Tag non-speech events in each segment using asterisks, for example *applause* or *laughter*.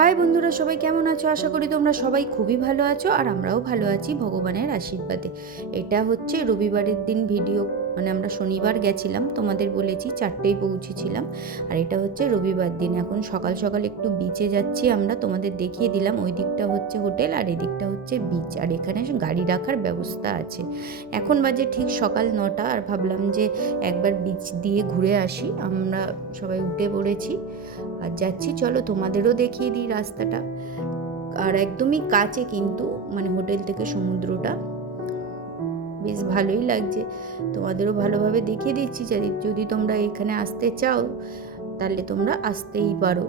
High বন্ধুরা, সবাই কেমন আছো? আশা করি তোমরা সবাই খুবই ভালো আছো আর আমরাও ভালো আছি ভগবানের আশীর্বাদে। এটা হচ্ছে রবিবারের দিন ভিডিও মানে আমরা শনিবার গেছিলাম, তোমাদের বলেছি চারটেই পৌঁছেছিলাম, আর এটা হচ্ছে রবিবার দিন। এখন সকাল সকাল একটু বিচে যাচ্ছি আমরা, তোমাদের দেখিয়ে দিলাম, ওই দিকটা হচ্ছে হোটেল আর এদিকটা হচ্ছে বিচ আর এখানে গাড়ি রাখার ব্যবস্থা আছে। এখন বাজে ঠিক সকাল নটা, আর ভাবলাম যে একবার বিচ দিয়ে ঘুরে আসি, আমরা সবাই উঠে পড়েছি, আর যাচ্ছি, চলো তোমাদেরও দেখিয়ে দিই রাস্তাটা। আর একদমই কাছে কিন্তু মানে হোটেল থেকে সমুদ্রটা বেশ ভালোই লাগছে। তোমাদেরও ভালোভাবে দেখিয়ে দিচ্ছি, যদি যদি তোমরা এখানে আসতে চাও, তাহলে তোমরা আসতেই পারো।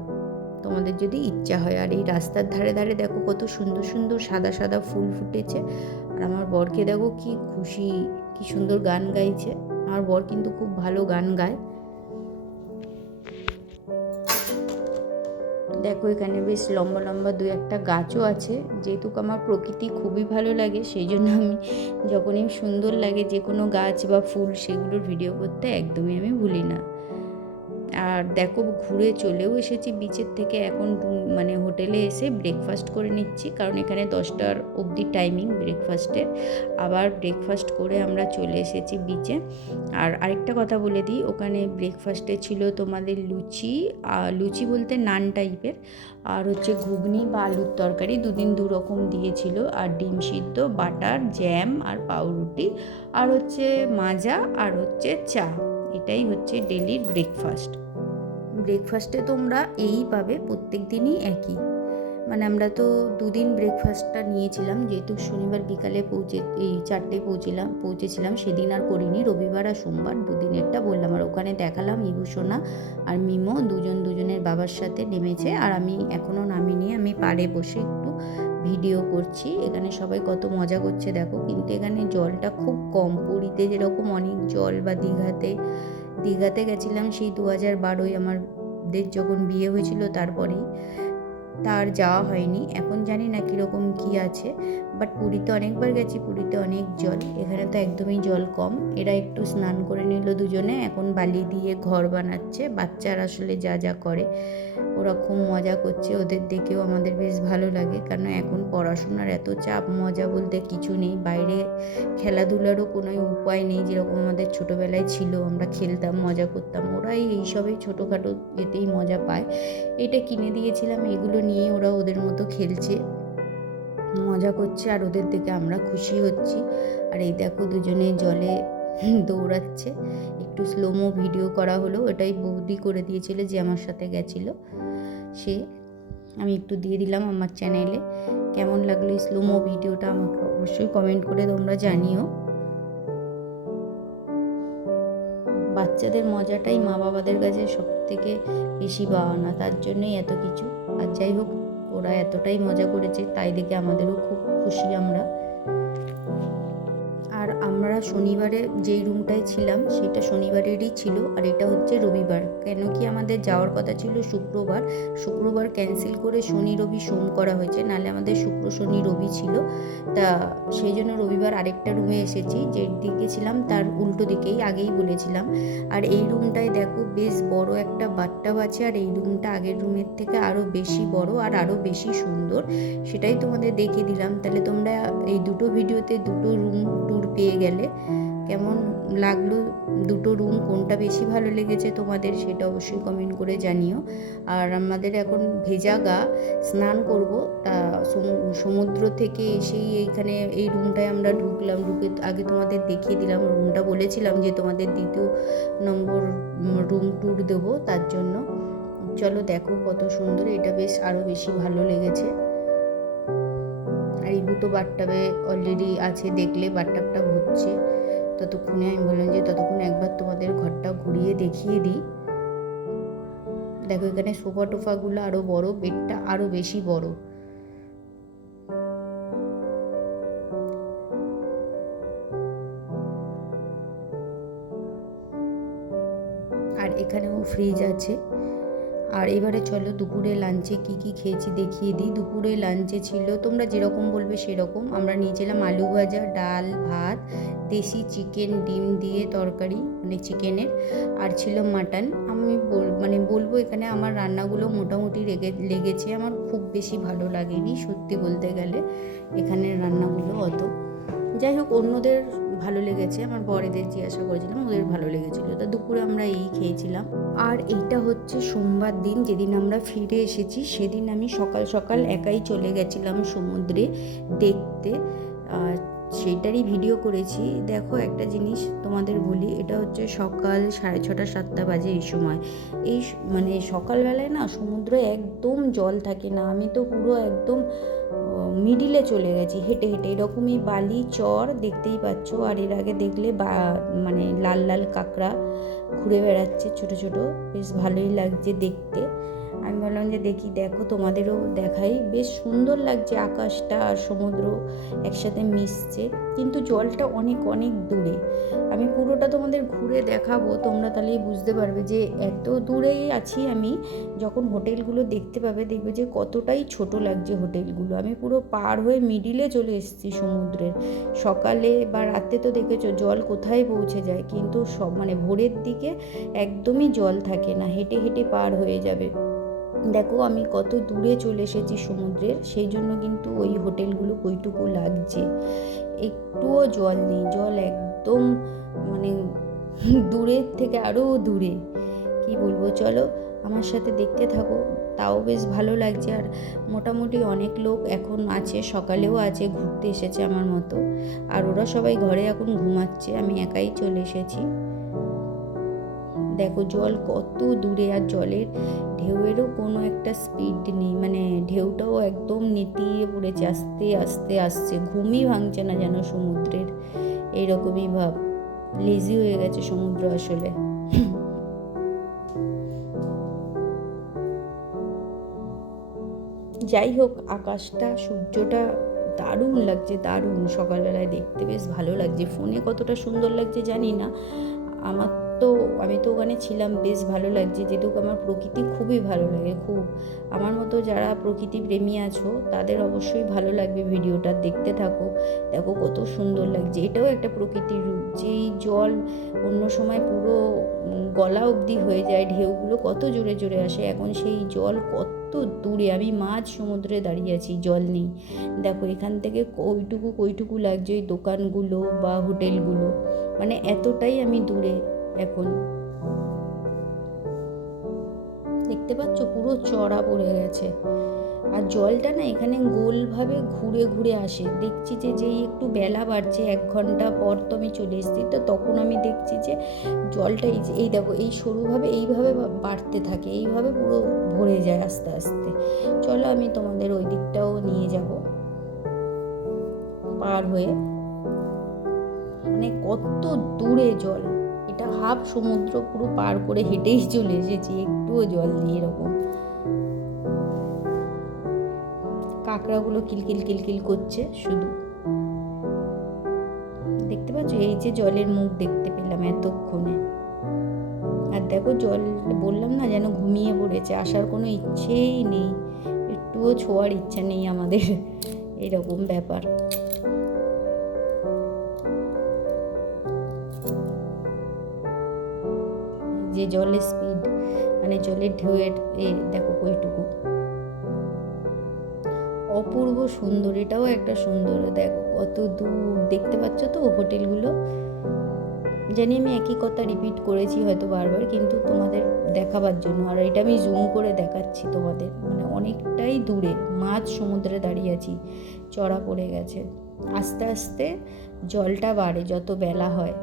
তোমাদের যদি ইচ্ছা হয়, আর এই রাস্তার ধারে ধারে দেখো কত সুন্দর সুন্দর সাদা সাদা ফুল ফুটেছে। আর আমার বরকে দেখো কি খুশি, কি সুন্দর গান গাইছে। আমার বর কিন্তু খুব ভালো গান গায়। দেখো, এখানে বেশ লম্বা লম্বা দু একটা গাছও আছে। যেহেতু আমার প্রকৃতি খুবই ভালো লাগে, সেই জন্য আমি যখনই সুন্দর লাগে যে কোনো গাছ বা ফুল, সেগুলোর ভিডিও করতে একদমই আমি ভুলি না। আর দেখো, ঘুরে চলেও এসেছি বিচের থেকে। এখন মানে হোটেলে এসে ব্রেকফাস্ট করে নিচ্ছি। কারণ এখানে দশটার অবধি টাইমিং ব্রেকফাস্টের আবার ব্রেকফাস্ট করে আমরা চলে এসেছি বিচে আর আরেকটা কথা বলে দিই, ওখানে ব্রেকফাস্টে ছিল তোমাদের লুচি। লুচি বলতে নান টাইপের আর হচ্ছে ঘুগনি বা আলুর তরকারি দুদিন দু রকম দিয়েছিল। আর ডিম সিদ্ধ, বাটার জ্যাম আর পাউরুটি। আর হচ্ছে মাজা আর হচ্ছে চা। এটাই হচ্ছে ডেলির ব্রেকফাস্ট ব্রেকফাস্টে তোমরা এই পাবে, প্রত্যেক দিনই একই। মানে আমরা তো দুদিন ব্রেকফাস্টটা নিয়েছিলাম, যেহেতু শনিবার বিকালে পৌঁছে, এই চারটে পৌঁছিলাম, পৌঁছেছিলাম, সেদিন আর করিনি, রবিবার আর সোমবার, দুদিনেরটা বললাম। আর ওখানে দেখালাম ইবুসোনা আর মিমো, দুজন দুজনের বাবার সাথে নেমেছে, আর আমি এখনও নামিনি, আমি পাড়ে বসে একটু ভিডিও করছি। এখানে সবাই কত মজা করছে, দেখো। কিন্তু এখানে জলটা খুব কম, পুরীতে যেরকম অনেক জল বা দীঘাতে দীঘাতে গেছিলাম সেই দু হাজার বারোই আমাদের যখন বিয়ে হয়েছিল তারপরেই। তার যাওয়া হয়নি। এখন জানি না কীরকম কী আছে। বাট পুরীতে অনেকবার গেছি, পুরীতে অনেক জল। এখানে তো একদমই জল কম। এরা একটু স্নান করে নিল দুজনে। এখন বালি দিয়ে ঘর বানাচ্ছে। বাচ্চারা আসলে যা যা করে ওরা খুব মজা করছে। ওদের দেখেও আমাদের বেশ ভালো লাগে। কারণ এখন পড়াশোনার এত চাপ, মজা বলতে কিছু নেই। বাইরে খেলাধুলারও কোনো উপায় নেই। যেরকম আমাদের ছোটোবেলায় ছিল, আমরা খেলতাম, মজা করতাম। ওরাই এইসবই ছোটোখাটো এতেই মজা পায়। এটা কিনে দিয়েছিলাম, এগুলো নিয়ে ওরা ওদের মতো খেলছে। মজা করছে আর ওদের দেখে আমরা খুশি হচ্ছি। আর এই দেখো দুজনে জলে *laughs* দৌড়াচ্ছে। একটু স্লোমো ভিডিও করা হলো। ওটাই বৌদি করে দিয়েছিল যে আমার সাথে গেছিল। সে আমি একটু দিয়ে দিলাম আমার চ্যানেলে কেমন লাগল স্লোমো ভিডিওটা আমাকে অবশ্যই কমেন্ট করে তোমরা জানিও। বাচ্চাদের মজাটাই মা বাবাদের কাছে সব থেকে বেশি পাওয়া তার জন্যই এত কিছু। আর যাই হোক ওরা এতটাই মজা করেছে তাই দেখে আমাদেরও খুব খুশি আমরা। আমরা শনিবারে যেই রুমটায় ছিলাম, সেটা শনিবারেরই ছিল আর এটা হচ্ছে রবিবার। কেন কি আমাদের যাওয়ার কথা ছিল শুক্রবার। শুক্রবার ক্যান্সেল করে শনি, রবি, সোম করা হয়েছে, নাহলে আমাদের শুক্র, শনি, রবি ছিল। তা সেই জন্য রবিবার আরেকটা রুমে এসেছি, যে দিকে ছিলাম তার উল্টো দিকেই, আগেই বলেছিলাম। আর এই রুমটায় দেখো বেশ বড় একটা বাথটাব আছে, আর এই রুমটা আগের রুমের থেকে আরও বেশি বড় আর আরও বেশি সুন্দর। সেটাই তোমাদের দেখিয়ে দিলাম। তাহলে তোমরা এই দুটো ভিডিওতে দুটো রুম ট্যুর পেয়ে গেলে। কেমন লাগল দুটো রুম কোনটা বেশি ভালো লেগেছে তোমাদের সেটা অবশ্যই কমেন্ট করে জানিও। আর আমাদের এখন ভেজা গা, স্নান করব। তা সমুদ্র থেকে এসেই এইখানে এই রুমটায় আমরা ঢুকলাম। ঢুকে আগে তোমাদের দেখিয়ে দিলাম। রুমটা বলেছিলাম যে তোমাদের দ্বিতীয় নম্বর রুম ট্যুর দেবো তার জন্য। চলো দেখো কত সুন্দর। এটা বেশ আরও বেশি ভালো লেগেছে। এই দুটো বাথটাবে অলরেডি আছে, দেখলে বাথটাবটা হচ্ছে। ততক্ষণে আমি বললাম যে ততক্ষণ একবার তোমাদের ঘরটা ঘুরিয়ে দেখিয়ে দিই। দেখো এখানে সোফা টোফাগুলো আরও বড়, বেডটা আরও বেশি বড়। আর এখানেও ফ্রিজ আছে। আর এবারে চলো দুপুরে লাঞ্চে কি কি খেয়েছি দেখিয়ে দিই। দুপুরে লাঞ্চে ছিল, তোমরা যেরকম বলবে সেরকম। আমরা নিয়েছিলাম আলু ভাজা, ডাল, ভাত, দেশি চিকেন ডিম দিয়ে তরকারি মানে চিকেনের আর ছিল মাটন আমি মানে বলব এখানে আমার রান্নাগুলো মোটামুটি লেগে লেগেছে। আমার খুব বেশি ভালো লাগেনি, সত্যি বলতে গেলে। এখানের রান্নাগুলো অত যাই হোক, অন্যদের ভালো লেগেছে। আমার বরেদের জিজ্ঞাসা করেছিলাম, ওদের ভালো লেগেছিল। তা দুপুরে আমরা এই খেয়েছিলাম। আর এইটা হচ্ছে সোমবার দিন, যেদিন আমরা ফিরে এসেছি, সেদিন আমি সকাল সকাল একাই চলে গেছিলাম সমুদ্রে দেখতে। আর সেইটারই ভিডিও করেছি। দেখো একটা জিনিস তোমাদের বলি, এটা হচ্ছে সকাল সাড়ে ছটা, সাতটা বাজে এই সময়। এই মানে সকালবেলায় না সমুদ্রে একদম জল থাকে না। আমি তো পুরো একদম মিডিলে চলে গেছি, হেঁটে হেঁটে। এরকমই বালি, চর দেখতেই পাচ্ছ। আর এর আগে দেখলে বা মানে লাল লাল কাঁকড়া ঘুরে বেড়াচ্ছে ছোট ছোট। বেশ ভালোই লাগছে দেখতে। আমি বললাম যে দেখি, দেখো তোমাদেরও দেখাই। বেশ সুন্দর লাগছে আকাশটা আর সমুদ্র একসাথে মিশছে, কিন্তু জলটা অনেক অনেক দূরে। আমি পুরোটা তোমাদের ঘুরে দেখাবো, তোমরা তাহলেই বুঝতে পারবে যে এত দূরেই আছি আমি, যখন হোটেলগুলো দেখতে পাবে দেখবে যে কতটাই ছোট লাগছে হোটেলগুলো। আমি পুরো পার হয়ে মিডিলে চলে এসেছি সমুদ্রের। সকালে বা রাতে তো দেখেছ জল কোথায় পৌঁছে যায়, কিন্তু সব মানে ভোরের দিকে একদমই জল থাকে না, হেঁটে হেঁটে পার হয়ে যাবে। দেখো, আমি কত দূরে চলে এসেছি সমুদ্রের, সেই জন্য কিন্তু ওই হোটেলগুলো কইটুকু লাগছে। একটুও জল নেই, জল একদম মানে দূরের থেকে আরও দূরে। কি বলব, চলো আমার সাথে দেখতে থাকো, তাও বেশ ভালো লাগছে। আর মোটামুটি অনেক লোক এখন আছে, সকালেও আছে, ঘুরতে এসেছে আমার মতো। আর ওরা সবাই ঘরে এখন ঘুমাচ্ছে, আমি একাই চলে এসেছি। দেখো জল কত দূরে আর জলের ঢেউয়েরও কোনো একটা স্পিড নেই। মানে ঢেউটাও একদম নেতিয়ে পড়েছে, আস্তে আস্তে আসছে। ঘুমই ভাঙছে না যেন সমুদ্রের। এইরকমই ভাব। লেজি হয়ে গেছে সমুদ্র আসলে। যাই হোক, আকাশটা, সূর্যটা দারুণ লাগছে, দারুণ। সকালবেলায় দেখতে বেশ ভালো লাগছে। ফোনে কতটা সুন্দর লাগছে জানি না। আমার তো আমি তো ওখানে ছিলাম, বেশ ভালো লাগছে। যেহেতু আমার প্রকৃতি খুবই ভালো লাগে, খুব। আমার মতো যারা প্রকৃতি প্রেমী আছো, তাদের অবশ্যই ভালো লাগবে ভিডিওটা, দেখতে থাকো। দেখো কত সুন্দর লাগছে। এটাও একটা প্রকৃতির রূপ, যেই জল অন্য সময় পুরো গলা অবধি হয়ে যায়, ঢেউগুলো কত জোরে জোরে আসে। এখন সেই জল কত দূরে, আমি মাঝ সমুদ্রে দাঁড়িয়ে আছি, জল নেই। দেখো এখান থেকে কইটুকু কইটুকু লাগছে ওই দোকানগুলো বা হোটেলগুলো। মানে এতটাই আমি দূরে। এখন। দেখতে পাচ্ছ পুরো চড়া পড়ে গেছে। আর জলটা না এখানে গোলভাবে ঘুরে ঘুরে আসে। দেখছি যে যেই একটু বেলা বাড়ছে, এক ঘণ্টা পর তো আমি চলে এসেছি, তো তখন আমি দেখছি যে জলটা এই এই দেখো, এই সরুভাবে এইভাবে বাড়তে থাকে, এইভাবে পুরো ভরে যায় আস্তে আস্তে। চলো আমি তোমাদের ওই দিকটাও নিয়ে যাব। পার হয়ে। মানে কত দূরে জল। এটা হাফ সমুদ্র পুরো পার করে হেঁটেই চলে এসেছি, একটুও জল নেই এরকম। কাঁকড়াগুলো কিলকিল কিলকিল করছে শুধু। দেখতে পাচ্ছ? এই যে জলের মুখ দেখতে পেলাম এতক্ষণে। আর দেখো জল, বললাম না যেন ঘুমিয়ে পড়েছে, আসার কোনো ইচ্ছেই নেই। একটুও ছোঁয়ার ইচ্ছা নেই আমাদের। এরকম ব্যাপার। যে জলের স্পিড মানে জলের ঢেউয়ের এ দেখো কইটুকু অপূর্ব সুন্দর, এটাও একটা সুন্দর, দেখো কত দূর, দেখতে পাচ্ছ তো হোটেলগুলো জানি আমি একই কথা রিপিট করেছি হয়তো বারবার, কিন্তু তোমাদের দেখাবার জন্য, আর এটা আমি জুম করে দেখাচ্ছি তোমাদের মানে অনেকটাই দূরে, মাঝ সমুদ্রে দাঁড়িয়ে আছি, চড়া পড়ে গেছে। আস্তে আস্তে জলটা বাড়ে, যত বেলা হয়।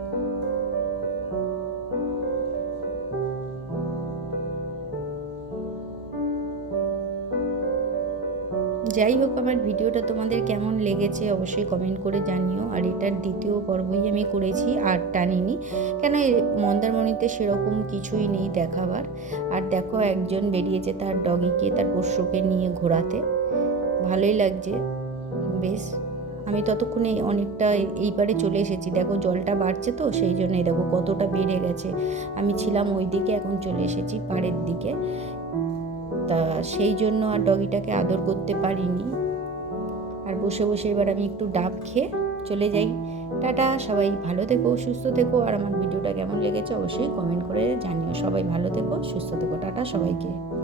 যাই হোক, আমার ভিডিওটা তোমাদের কেমন লেগেছে অবশ্যই কমেন্ট করে জানিও। আর এটার দ্বিতীয় পর্বই আমি করেছি, আর টানিনি। কেন মন্দারমণিতে সেরকম কিছুই নেই দেখাবার। আর দেখো, একজন বেরিয়েছে তার ডগিকে তার পোষ্যকে নিয়ে ঘোরাতে। ভালোই লাগছে। বেশ, আমি ততক্ষণে অনেকটা এই পারে চলে এসেছি। দেখো, জলটা বাড়ছে তো, সেই জন্যই দেখো কতটা বেড়ে গেছে। আমি ছিলাম ওই দিকে এখন চলে এসেছি পাড়ের দিকে। তা সেই জন্য আর ডগিটাকে আদর করতে পারিনি। আর বসে বসে এবার আমি একটু ডাব খেয়ে চলে যাই। টাটা, সবাই ভালো থেকো, সুস্থ থেকো। আর আমার ভিডিওটা কেমন লেগেছে অবশ্যই কমেন্ট করে জানিও। সবাই ভালো থেকো, সুস্থ থেকো। টাটা সবাইকে।